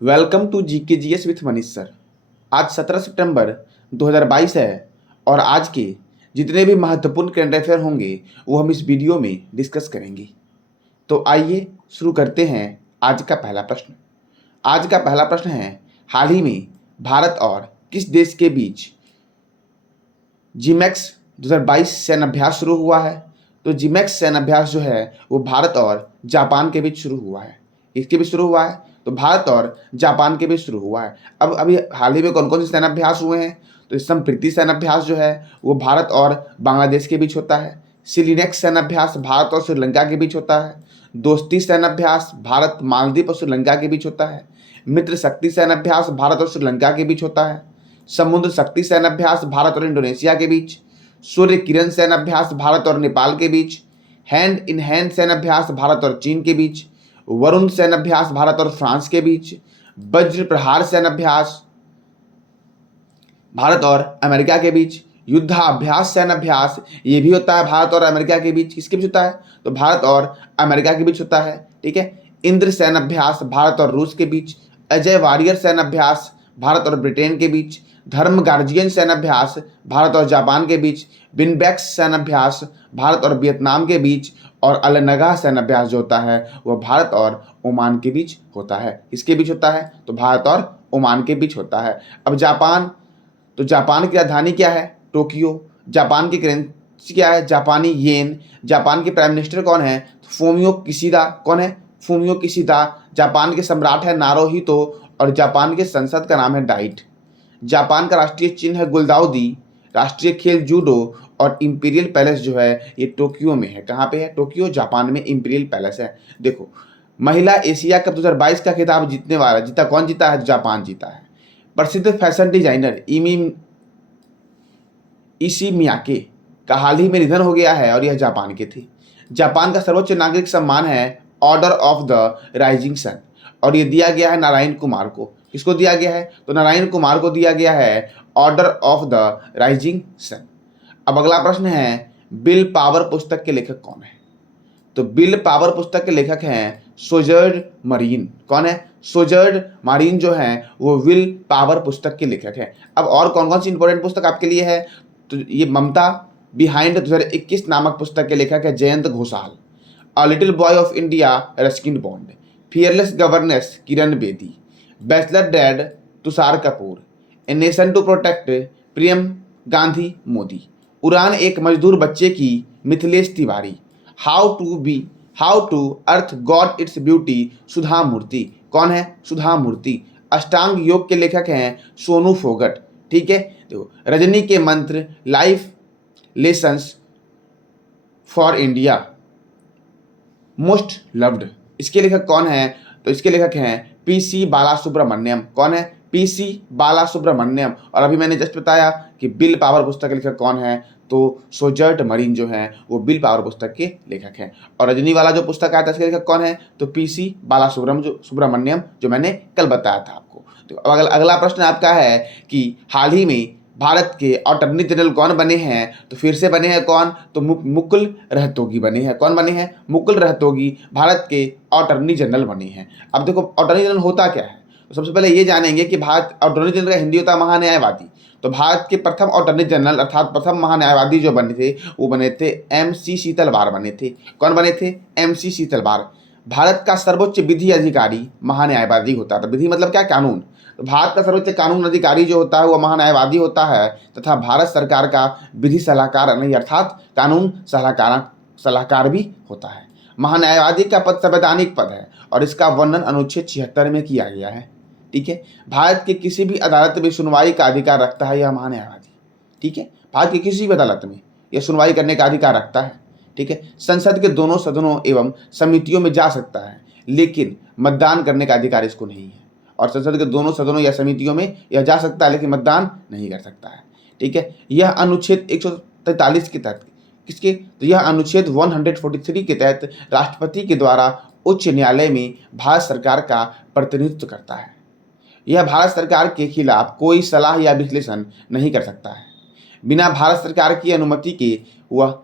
Welcome to GK GS with Manish sir. आज 17 सितंबर 2022 है और आज के जितने भी महत्वपूर्ण करंट अफेयर होंगे वो हम इस वीडियो में डिस्कस करेंगे। तो आइए शुरू करते हैं आज का पहला प्रश्न। आज का पहला प्रश्न है, हाल ही में भारत और किस देश के बीच जीमैक्स 2022 सैन्य अभ्यास शुरू हुआ है? तो जीमैक्स सैन्य अभ्यास जो है वो भारत और जापान के बीच शुरू हुआ है। इसके बीच शुरू हुआ है तो भारत और जापान के बीच शुरू हुआ है। अब अभी हाल ही में कौन कौन से सैन्य अभ्यास हुए हैं? तो संप्रीति सैन्य अभ्यास जो है वो भारत और बांग्लादेश के बीच होता है। सिलिनेक्स सैन्य अभ्यास भारत और श्रीलंका के बीच होता है। दोस्ती सैन्य अभ्यास भारत मालदीव और श्रीलंका के बीच होता है। मित्र शक्ति सैन्य अभ्यास भारत और श्रीलंका के बीच होता है। समुद्र शक्ति सैन्य अभ्यास भारत और इंडोनेशिया के बीच। सूर्य किरण सैन्य अभ्यास भारत और नेपाल के बीच। हैंड इन हैंड सैन्य अभ्यास भारत और चीन के बीच। वरुण सैन्य अभ्यास भारत और फ्रांस के बीच। वज्र प्रहार सैन्य अभ्यास भारत और अमेरिका के बीच। युद्धाभ्यास सैन्य अभ्यास ये भी होता है भारत और अमेरिका के बीच। किसके बीच होता है? तो भारत और अमेरिका के बीच होता है। ठीक है। इंद्र सैन्य अभ्यास भारत और रूस के बीच। अजय वॉरियर सैन्य अभ्यास भारत और ब्रिटेन के बीच। धर्म गार्जियन सैन्य अभ्यास भारत और जापान के बीच। विनबैक्स सैन्य अभ्यास भारत और वियतनाम के बीच। और अलनगा सैन्य अभ्यास जो होता है वह भारत और ओमान के बीच होता है। इसके बीच होता है तो भारत और ओमान के बीच होता है। अब जापान, तो जापान की राजधानी क्या है? टोक्यो। जापान की करेंसी क्या है? जापानी येन। जापान के प्राइम मिनिस्टर कौन है? Fumio Kishida. कौन है? Fumio Kishida. जापान के सम्राट है नारोहितो और जापान के संसद का नाम है डाइट। जापान का राष्ट्रीय चिन्ह है गुलदाउदी। राष्ट्रीय खेल जूडो और इंपीरियल पैलेस जो है ये टोक्यो में है। कहाँ पे है? टोक्यो, जापान में इंपीरियल पैलेस है। देखो, महिला एशिया कप 2022 का खिताब जीतने वाला जीता कौन जीता है? जापान जीता है। प्रसिद्ध फैशन डिजाइनर इशी मियाके का हाल ही में निधन हो गया है और यह जापान के थे। जापान का सर्वोच्च नागरिक सम्मान है order of the rising sun और ये दिया गया है नारायण कुमार को। किसको दिया गया है? तो नारायण कुमार को दिया गया है order of the rising sun. अब अगला प्रश्न है, बिल पावर पुस्तक के लेखक कौन है? तो बिल पावर पुस्तक के लेखक हैं सोजर्ड मरीन। कौन है? सोजर्ड मरीन जो है वो विल पावर पुस्तक के लेखक है। अब और कौन कौन सी इंपॉर्टेंट पुस्तक आपके लिए है? तो ये ममता बिहाइंड 2021 नामक पुस्तक के लेखक है Jayant Ghoshal. A little boy of India Ruskin Bond. Fearless governance Kiran Bedi. Bachelor dad Tushar Kapoor. A nation to protect Priyam Gandhi Modi. उड़ान एक मजदूर बच्चे की Mithilesh Tiwari. How to earth got its beauty Sudha Murthy. कौन है? सुधा मूर्ति। अष्टांग योग के लेखक हैं सोनू फोगट। ठीक है। देखो, रजनी के मंत्र life lessons for India most loved, इसके लेखक कौन है? तो इसके लेखक हैं पीसी बालासुब्रमण्यम। कौन है? पीसी बालासुब्रमण्यम। और अभी मैंने जस्ट बताया कि बिल पावर पुस्तक के लेखक कौन है? तो सोजर्ड मरीन जो है वो बिल पावर पुस्तक के लेखक हैं। और रजनी वाला जो पुस्तक आया था इसके लेखक कौन है? तो पीसी बालासुब्रमण्यम जो मैंने कल बताया था आपको। तो अगला प्रश्न आपका है कि हाल ही में भारत के अटॉर्नी जनरल कौन बने हैं? तो फिर से बने हैं कौन? तो मुकुल रहतोगी बने हैं। कौन बने हैं? मुकुल रहतोगी भारत के अटॉर्नी जनरल बने हैं। अब देखो, अटॉर्नी जनरल होता क्या है? तो सबसे पहले ये जानेंगे कि भारत अटॉर्नी जनरल का हिंदी होता है महान्यायवादी। तो भारत के प्रथम अटॉर्नी जनरल अर्थात प्रथम महान्यायवादी जो बने थे वो बने थे MC शीतलवार बने थे। कौन बने थे? MC शीतलवार। भारत का सर्वोच्च विधि अधिकारी महान्यायवादी होता था। विधि मतलब क्या? कानून। तो भारत का सर्वोच्च कानून अधिकारी जो होता है वह महान्यायवादी होता है तथा भारत सरकार का विधि सलाहकार नहीं अर्थात कानून सलाहकार भी होता है। महान्यायवादी का पद संवैधानिक पद है और इसका वर्णन अनुच्छेद 76 में किया गया है। ठीक है। भारत के किसी भी अदालत में सुनवाई का अधिकार रखता है यह महान्यायवादी। ठीक है। भारत की किसी भी अदालत में यह सुनवाई करने का अधिकार रखता है। ठीक है। संसद के दोनों सदनों एवं समितियों में जा सकता है लेकिन मतदान करने का अधिकार इसको नहीं है। और संसद के दोनों सदनों या समितियों में यह जा सकता है लेकिन मतदान नहीं कर सकता है। ठीक है। यह अनुच्छेद 143 के तहत किसके? तो यह अनुच्छेद 143 के तहत राष्ट्रपति के द्वारा उच्च न्यायालय में भारत सरकार का प्रतिनिधित्व करता है। यह भारत सरकार के खिलाफ कोई सलाह या विश्लेषण नहीं कर सकता है। बिना भारत सरकार की अनुमति के वह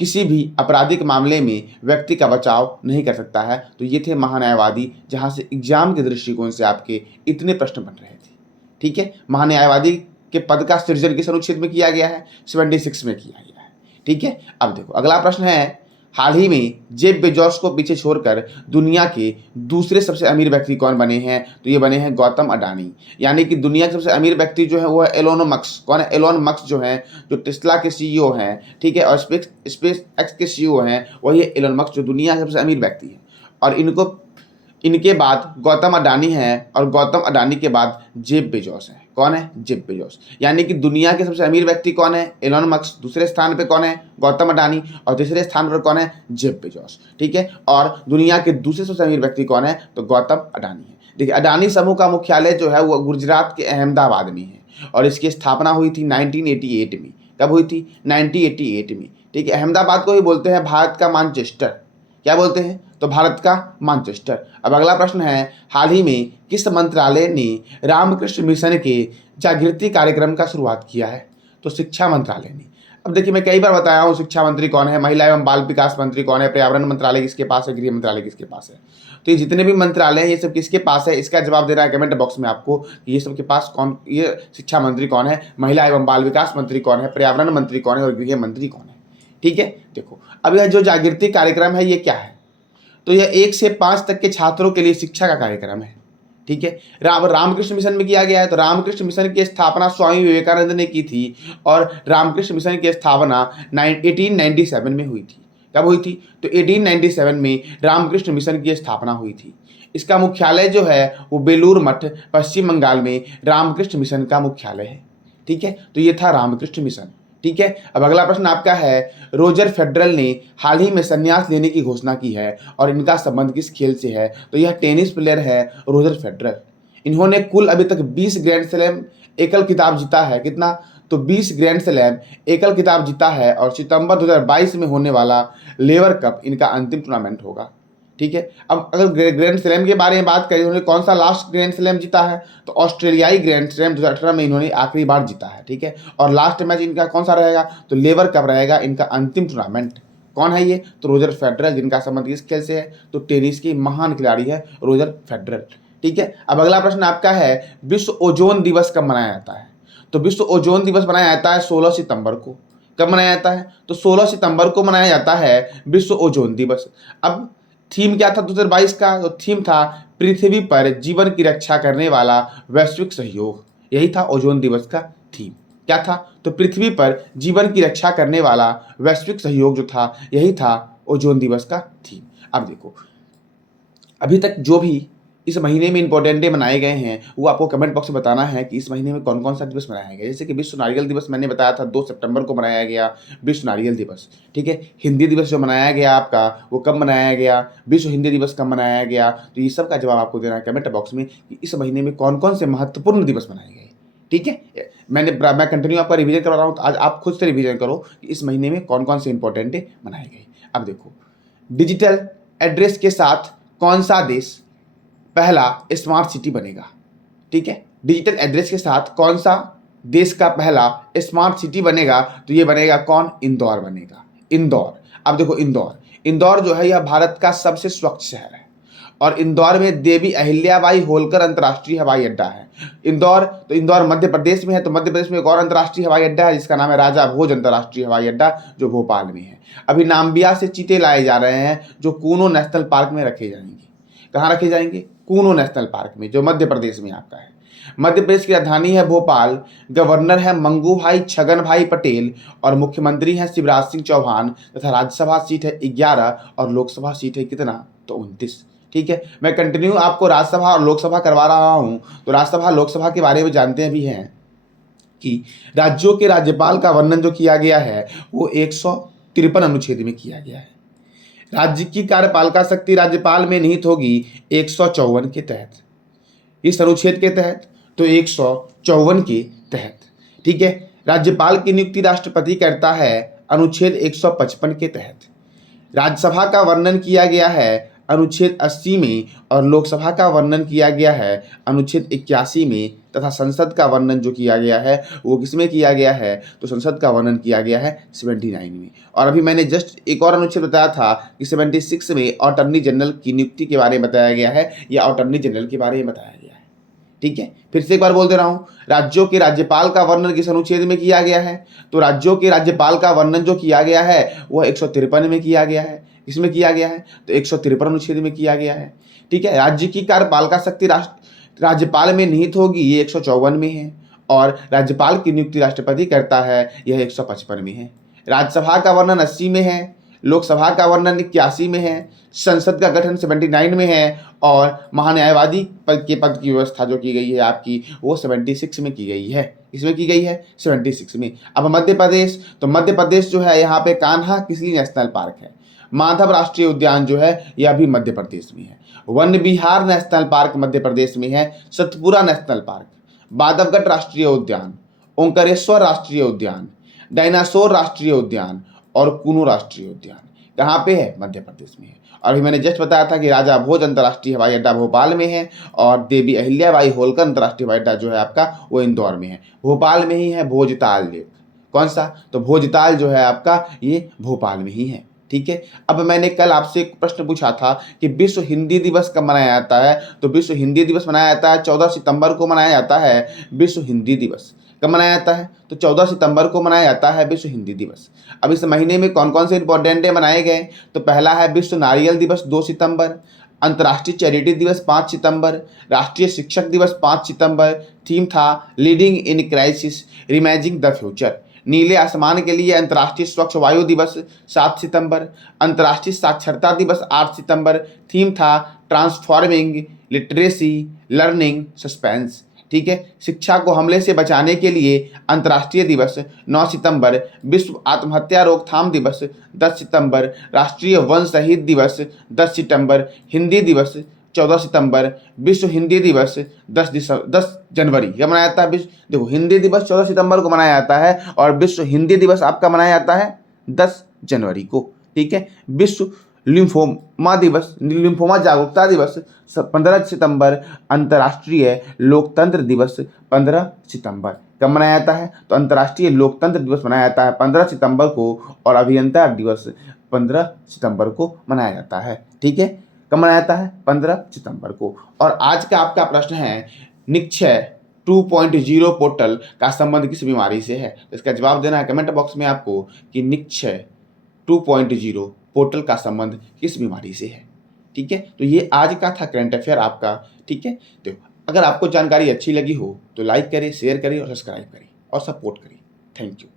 किसी भी आपराधिक मामले में व्यक्ति का बचाव नहीं कर सकता है। तो ये थे महान्यायवादी, जहाँ से एग्जाम के दृष्टिकोण से आपके इतने प्रश्न बन रहे थे। ठीक है, महान्यायवादी के पद का सृजन किस अनुच्छेद में किया गया है? 76 में किया गया है। ठीक है, अब देखो अगला प्रश्न है, हाल ही में जेफ बेजोस को पीछे छोड़कर दुनिया के दूसरे सबसे अमीर व्यक्ति कौन बने हैं? तो ये बने हैं गौतम अडानी। यानी कि दुनिया के सबसे अमीर व्यक्ति जो है वो है एलोन मस्क। कौन है? एलोन मस्क जो है, जो टेस्ला के सीईओ हैं, ठीक है, और स्पेस एक्स के सीईओ हैं, वही एलोन मस्क जो दुनिया के सबसे अमीर व्यक्ति हैं। और इनके बाद गौतम अडानी हैं, और गौतम अडानी के बाद जेफ बेजोस हैं। कौन है? Jeff Bezos. यानी कि दुनिया के सबसे अमीर व्यक्ति कौन है? Elon Musk. दूसरे स्थान पे कौन है? गौतम अडानी। और तीसरे स्थान पर कौन है? Jeff Bezos. ठीक है, और दुनिया के दूसरे सबसे अमीर व्यक्ति कौन है? तो गौतम अडानी है। देखिए, अडानी समूह का मुख्यालय जो है वो गुजरात के अहमदाबाद में है, और इसकी स्थापना हुई थी 1988 में। कब हुई थी? 1988 में। ठीक है, अहमदाबाद को ही बोलते हैं भारत का मैनचेस्टर। क्या बोलते हैं? तो भारत का मैनचेस्टर। अब अगला प्रश्न है, हाल ही में किस मंत्रालय ने रामकृष्ण मिशन के जागृति कार्यक्रम का शुरुआत किया है? तो शिक्षा मंत्रालय ने। अब देखिए, मैं कई बार बताया हूँ शिक्षा मंत्री कौन है, महिला एवं बाल विकास मंत्री कौन है, पर्यावरण मंत्रालय किसके पास है, गृह मंत्रालय किसके पास है। तो ये जितने भी मंत्रालय हैं ये सब किसके पास है, इसका जवाब देना है कमेंट बॉक्स में आपको कि ये सब के पास कौन, ये शिक्षा मंत्री कौन है, महिला एवं बाल विकास मंत्री कौन है, पर्यावरण मंत्री कौन है, और गृह मंत्री कौन है। ठीक है, देखो अब यह जो जागृति कार्यक्रम है ये क्या है? तो यह 1 से 5 तक के छात्रों के लिए शिक्षा का कार्यक्रम है। ठीक है, रामकृष्ण मिशन में किया गया है। तो रामकृष्ण मिशन की स्थापना स्वामी विवेकानंद ने की थी, और रामकृष्ण मिशन की स्थापना 1897 में हुई थी। कब हुई थी? तो 1897 में रामकृष्ण मिशन की स्थापना हुई थी। इसका मुख्यालय जो है वो बेलूर मठ, पश्चिम बंगाल में रामकृष्ण मिशन का मुख्यालय है। ठीक है, तो ये था रामकृष्ण मिशन। ठीक है, अब अगला प्रश्न आपका है, रोजर फेडरल ने हाल ही में संन्यास लेने की घोषणा की है, और इनका संबंध किस खेल से है? तो यह टेनिस प्लेयर है रोजर फेडरल। इन्होंने कुल अभी तक 20 ग्रैंड स्लैम एकल खिताब जीता है। कितना? तो 20 ग्रैंड स्लैम एकल खिताब जीता है, और सितंबर 2022 में होने वाला लेवर कप इनका अंतिम टूर्नामेंट होगा। ठीक है, अब अगर ग्रैंड स्लैम के बारे में बात करें, उन्होंने कौन सा लास्ट ग्रैंड स्लैम जीता है? तो ऑस्ट्रेलियाई ग्रैंड स्लैम 2018 में इन्होंने आखिरी बार जीता है। ठीक है, और लास्ट मैच इनका कौन सा रहेगा? तो लेवर कप रहेगा इनका अंतिम टूर्नामेंट। कौन है ये? तो रोजर फेडरल, जिनका संबंध किस खेल से है? तो टेनिस की महान खिलाड़ी है रोजर फेडरल। ठीक है, अब अगला प्रश्न आपका है, विश्व ओजोन दिवस कब मनाया जाता है? तो विश्व ओजोन दिवस मनाया जाता है 16 सितंबर को। कब मनाया जाता है? तो 16 सितंबर को मनाया जाता है विश्व ओजोन दिवस। अब थीम क्या था 2022 का? तो थीम था पृथ्वी पर जीवन की रक्षा करने वाला वैश्विक सहयोग। यही था ओजोन दिवस का थीम। क्या था? तो पृथ्वी पर जीवन की रक्षा करने वाला वैश्विक सहयोग जो था, यही था ओजोन दिवस का थीम। अब देखो, अभी तक जो भी इस महीने में इंपॉर्टेंट डे मनाए गए हैं वो आपको कमेंट बॉक्स में बताना है कि इस महीने में कौन कौन सा दिवस मनाया गया। जैसे कि विश्व नारियल दिवस मैंने बताया था 2 सितंबर को मनाया गया विश्व नारियल दिवस। ठीक है, हिंदी दिवस जो मनाया गया आपका वो कब मनाया गया, विश्व हिंदी दिवस कब मनाया गया। तो ये सब का जवाब आपको देना है कमेंट बॉक्स में कि इस महीने में कौन कौन से महत्वपूर्ण दिवस मनाए गए। ठीक है, मैं कंटिन्यू आपका रिवीजन करवा रहा हूँ, तो आज आप खुद से रिवीजन करो कि इस महीने में कौन कौन से इंपॉर्टेंट डे मनाए गए। अब देखो, डिजिटल एड्रेस के साथ कौन सा देश पहला स्मार्ट सिटी बनेगा? ठीक है, डिजिटल एड्रेस के साथ कौन सा देश का पहला स्मार्ट सिटी बनेगा? तो ये बनेगा कौन? इंदौर बनेगा। इंदौर। अब देखो, इंदौर जो है यह भारत का सबसे स्वच्छ शहर है, और इंदौर में देवी अहिल्याबाई होलकर अंतर्राष्ट्रीय हवाई अड्डा है। इंदौर मध्य प्रदेश में है, तो मध्य प्रदेश में एक और अंतर्राष्ट्रीय हवाई अड्डा है जिसका नाम है राजा भोज अंतर्राष्ट्रीय हवाई अड्डा, जो भोपाल में है। अभी नाम्बिया से चीते लाए जा रहे हैं जो कूनो नेशनल पार्क में रखे जाएंगे। कहाँ रखे जाएंगे? कूनो नेशनल पार्क में, जो मध्य प्रदेश में आपका है। मध्य प्रदेश की राजधानी है भोपाल, गवर्नर है मंगू भाई छगन भाई पटेल, और मुख्यमंत्री हैं शिवराज सिंह चौहान, तथा राज्यसभा सीट है 11 और लोकसभा सीट है कितना? तो 29। ठीक है, मैं कंटिन्यू आपको राज्यसभा और लोकसभा करवा रहा हूँ। तो राज्यसभा लोकसभा के बारे में जानते भी हैं कि राज्यों के राज्यपाल का वर्णन जो किया गया है वो 153 अनुच्छेद में किया गया है। राज्य की कार्यपालिका शक्ति राज्यपाल में निहित होगी 154 के तहत, इस अनुच्छेद के तहत, तो 154 के तहत। ठीक है, राज्यपाल की नियुक्ति राष्ट्रपति करता है अनुच्छेद 155 के तहत। राज्यसभा का वर्णन किया गया है अनुच्छेद 80 में, और लोकसभा का वर्णन किया गया है अनुच्छेद 81 में तथा संसद का वर्णन जो किया गया है वो किसमें किया गया है, तो संसद का वर्णन किया गया है 79 में। और अभी मैंने जस्ट एक और अनुच्छेद बताया था कि 76 में अटॉर्नी जनरल की नियुक्ति के बारे में बताया गया है या अटॉर्नी जनरल के बारे में बताया गया है। ठीक है, फिर से एक बार बोल दे रहा हूं, राज्यों के राज्यपाल का वर्णन किस अनुच्छेद में किया गया है, तो राज्यों के राज्यपाल का वर्णन जो किया गया है वह 153 में किया गया है। इसमें किया गया है तो 153 अनुच्छेद में किया गया है। ठीक है, राज्य की कार्यपालिका शक्ति राज्यपाल में निहित होगी, ये 154 में है। और राज्यपाल की नियुक्ति राष्ट्रपति करता है, यह 155 में है। राज्यसभा का वर्णन 80 में है, लोकसभा का वर्णन 81 में है, संसद का गठन 79 में है और महान्यायवादी पद की व्यवस्था जो की गई है आपकी वो 76 में की गई है। इसमें की गई है 76 में। अब मध्य प्रदेश, तो मध्य प्रदेश जो है यहाँ पे कान्हा किसली नेशनल पार्क है, माधव राष्ट्रीय उद्यान जो है यह भी मध्य प्रदेश में है। वन विहार नेशनल पार्क मध्य प्रदेश में है, सतपुरा नेशनल पार्क, बांधवगढ़ राष्ट्रीय उद्यान, ओंकारेश्वर राष्ट्रीय उद्यान, डायनासोर राष्ट्रीय उद्यान और कुनो राष्ट्रीय उद्यान कहाँ पे है, मध्य प्रदेश में है। और अभी मैंने जस्ट बताया था कि राजा भोज अंतर्राष्ट्रीय हवाई अड्डा भोपाल में है और देवी अहिल्याबाई होलकर अंतर्राष्ट्रीय हवाई अड्डा जो है आपका वो इंदौर में है। भोपाल में ही है भोजताल लेक, कौन सा, तो भोजताल जो है आपका ये भोपाल में ही है। ठीक है, अब मैंने कल आपसे एक प्रश्न पूछा था कि विश्व हिंदी दिवस कब मनाया जाता है, तो विश्व हिंदी दिवस मनाया जाता है 14 सितंबर को मनाया जाता है। विश्व हिंदी दिवस कब मनाया जाता है, तो 14 सितंबर को मनाया जाता है विश्व हिंदी दिवस। अब इस महीने में कौन कौन से इंपॉर्टेंट डे मनाए गए, तो पहला है विश्व नारियल दिवस 2 सितंबर, अंतर्राष्ट्रीय चैरिटी दिवस 5 सितंबर, राष्ट्रीय शिक्षक दिवस 5 सितंबर, थीम था leading in crisis reimagining the future, नीले आसमान के लिए अंतर्राष्ट्रीय स्वच्छ वायु दिवस 7 सितंबर, अंतर्राष्ट्रीय साक्षरता दिवस 8 सितंबर, थीम था ट्रांसफॉर्मिंग लिटरेसी लर्निंग सस्पेंस। ठीक है, शिक्षा को हमले से बचाने के लिए अंतर्राष्ट्रीय दिवस 9 सितंबर, विश्व आत्महत्या रोकथाम दिवस 10 सितंबर, राष्ट्रीय वन शहीद दिवस 10 सितंबर, हिंदी दिवस 14 सितंबर, विश्व हिंदी दिवस 10 जनवरी यह मनाया जाता है। देखो, हिंदी दिवस 14 सितंबर को मनाया जाता है और विश्व हिंदी दिवस आपका मनाया जाता है 10 जनवरी को। ठीक है, विश्व लिम्फोमा दिवस, लिम्फोमा जागरूकता दिवस 15 सितंबर, अंतर्राष्ट्रीय लोकतंत्र दिवस 15 सितंबर कब मनाया जाता है, तो अंतर्राष्ट्रीय लोकतंत्र दिवस मनाया जाता है 15 सितंबर को और अभियंता दिवस 15 सितंबर को मनाया जाता है। ठीक है, कब मनाया जाता है, 15 सितंबर को। और आज का आपका प्रश्न है निक्षय 2.0 पोर्टल का संबंध किस बीमारी से है, तो इसका जवाब देना है कमेंट बॉक्स में आपको कि निक्षय 2.0 पोर्टल का संबंध किस बीमारी से है। ठीक है, तो ये आज का था करंट अफेयर आपका। ठीक है, तो अगर आपको जानकारी अच्छी लगी हो तो लाइक करें, शेयर करें और सब्सक्राइब करें और सपोर्ट करें। Thank you.